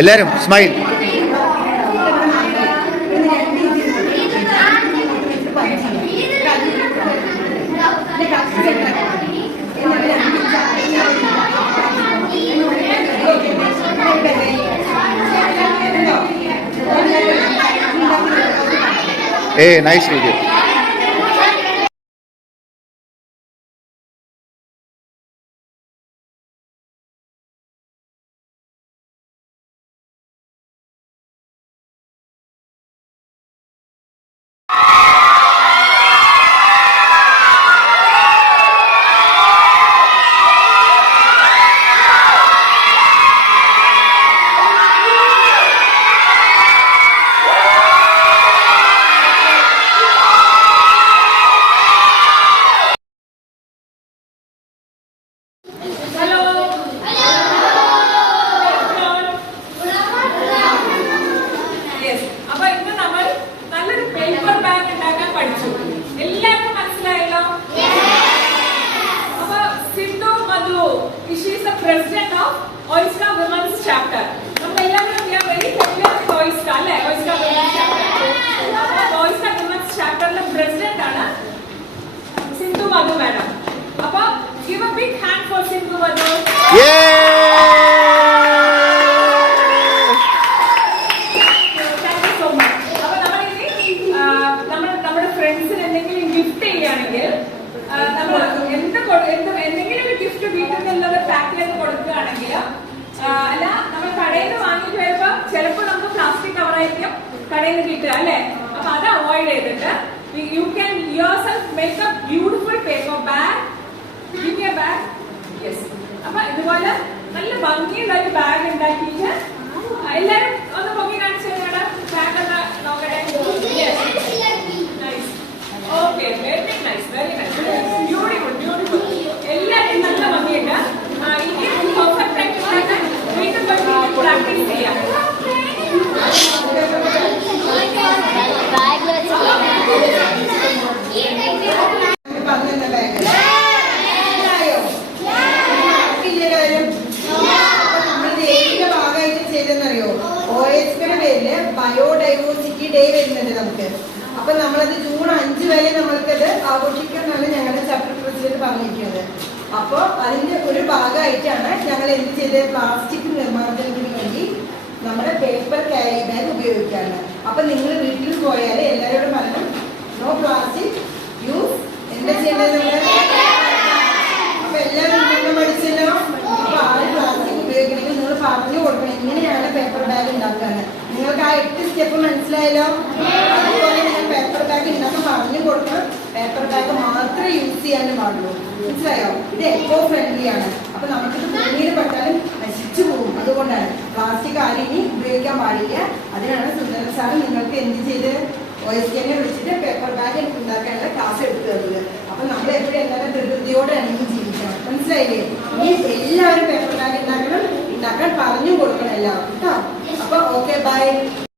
എല്ലാരും smile. Nice video. She is the president of Oyster Women's Chapter. We are very familiar with Oyster, Oyster Women's Chapter. Oyster Women's Chapter president is Sindhu Madhu madam. Give a big hand for Sindhu Madhu. Thank you so much. നമ്മുടെ ഫ്രണ്ട്സിന് എന്തെങ്കിലും gift ചെയ്യുകയാണെങ്കിൽ എന്തെങ്കിലും gift വീട്ടിൽ നിന്നുള്ളത് pack ചെയ്ത് കൊടുക്കുകയാണെങ്കിൽ അല്ല നമ്മൾ കടയിൽ നിന്ന് വാങ്ങിയിട്ട് വരുമ്പോ ചിലപ്പോൾ നമുക്ക് പ്ലാസ്റ്റിക് കവറായിരിക്കും കടയിൽ നിന്ന് കിട്ടുക അല്ലെ. അപ്പൊ അത് അവോയ്ഡ് ചെയ്തിട്ട് you can yourself make A beautiful paper bag. Give me a bag. Yes. അപ്പൊ ഇതുപോലെ നല്ല ഭംഗിയുള്ള ഒരു ബാഗ് ഉണ്ടാക്കിയിട്ട് എല്ലാരും ഒന്ന് പൊങ്ങി കാണിച്ചു കഴിഞ്ഞാൽ ബാഗ് ഒന്ന് നോക്കട്ടെ. Nice. Okay. Very nice. Very nice. Beautiful beautiful. എല്ലാരും നല്ല ഭംഗിയുണ്ട്. ഇനി പെർഫെക്റ്റ് ആയിട്ട് വീണ്ടും പ്രാക്ടീസ് ചെയ്യാം. ബയോഡൈവേഴ്സിറ്റി ഡേ വരുന്നുണ്ട് നമുക്ക്. അപ്പൊ നമ്മളത് ജൂൺ 5 വരെ നമ്മൾക്കത് ആഘോഷിക്കാനാണ് ഞങ്ങളുടെ ചാപ്റ്റർ പ്രസിഡന്റ് പറഞ്ഞിരിക്കുന്നത്. അപ്പോൾ അതിന്റെ ഒരു ഭാഗമായിട്ടാണ് ഞങ്ങൾ എന്ത് ചെയ്ത് പ്ലാസ്റ്റിക് നിർമ്മാർജ്ജനത്തിന് വേണ്ടി നമ്മുടെ പേപ്പർ ക്യാരി ബാഗ് ഉപയോഗിക്കാണ്. അപ്പൊ നിങ്ങൾ വീട്ടിൽ പോയാൽ എല്ലാവരോടും പറയണം നോ പ്ലാസ്റ്റിക് യൂസ്. എന്താ ചെയ്യേണ്ടത്? അപ്പൊ എല്ലാവരും പഠിച്ചല്ലോ. അപ്പൊ ആര് പ്ലാസ്റ്റിക് ഉപയോഗിക്കണമെങ്കിൽ നിങ്ങൾ പറഞ്ഞു കൊടുക്കണം എങ്ങനെയാണ് പേപ്പർ ബാഗ് ഉണ്ടാക്കാന്ന്. നിങ്ങൾക്ക് ആ 8 സ്റ്റെപ്പ് മനസ്സിലായല്ലോ. അതുപോലെ നിങ്ങൾ പേപ്പർ ബാഗ് ഉണ്ടാക്കാൻ പറഞ്ഞു കൊടുക്കണം. പേപ്പർ ബാഗ് മാത്രമേ യൂസ് ചെയ്യാനും പാടുള്ളൂ. മനസ്സിലായോ? ഇത് എക്കോ ഫ്രണ്ട്ലി ആണ്. അപ്പൊ നമുക്കിത് ഭൂമിയിൽ പെട്ടാലും നശിച്ചു പോകും. അതുകൊണ്ടാണ് പ്ലാസ്റ്റിക് ആരും ഇനി ഉപയോഗിക്കാൻ പാടില്ല. അതിനാണ് സുന്ദരൻ സാറ് നിങ്ങൾക്ക് എന്ത് ചെയ്ത് OSKനെ വിളിച്ചിട്ട് പേപ്പർ ബാഗ് ഉണ്ടാക്കാനുള്ള ക്ലാസ് എടുത്തു തന്നത്. അപ്പൊ നമ്മൾ എപ്പോഴും എല്ലാവരും പ്രകൃതിയോടെ ഇണങ്ങി ജീവിക്കണം. മനസ്സിലായില്ലേ? ഇനി എല്ലാവരും പേപ്പർ ബാഗ് ഉണ്ടാക്കാൻ പറഞ്ഞു കൊടുക്കണം എല്ലാവർക്കും കേട്ടോ. അപ്പൊ ഓക്കെ, ബൈ.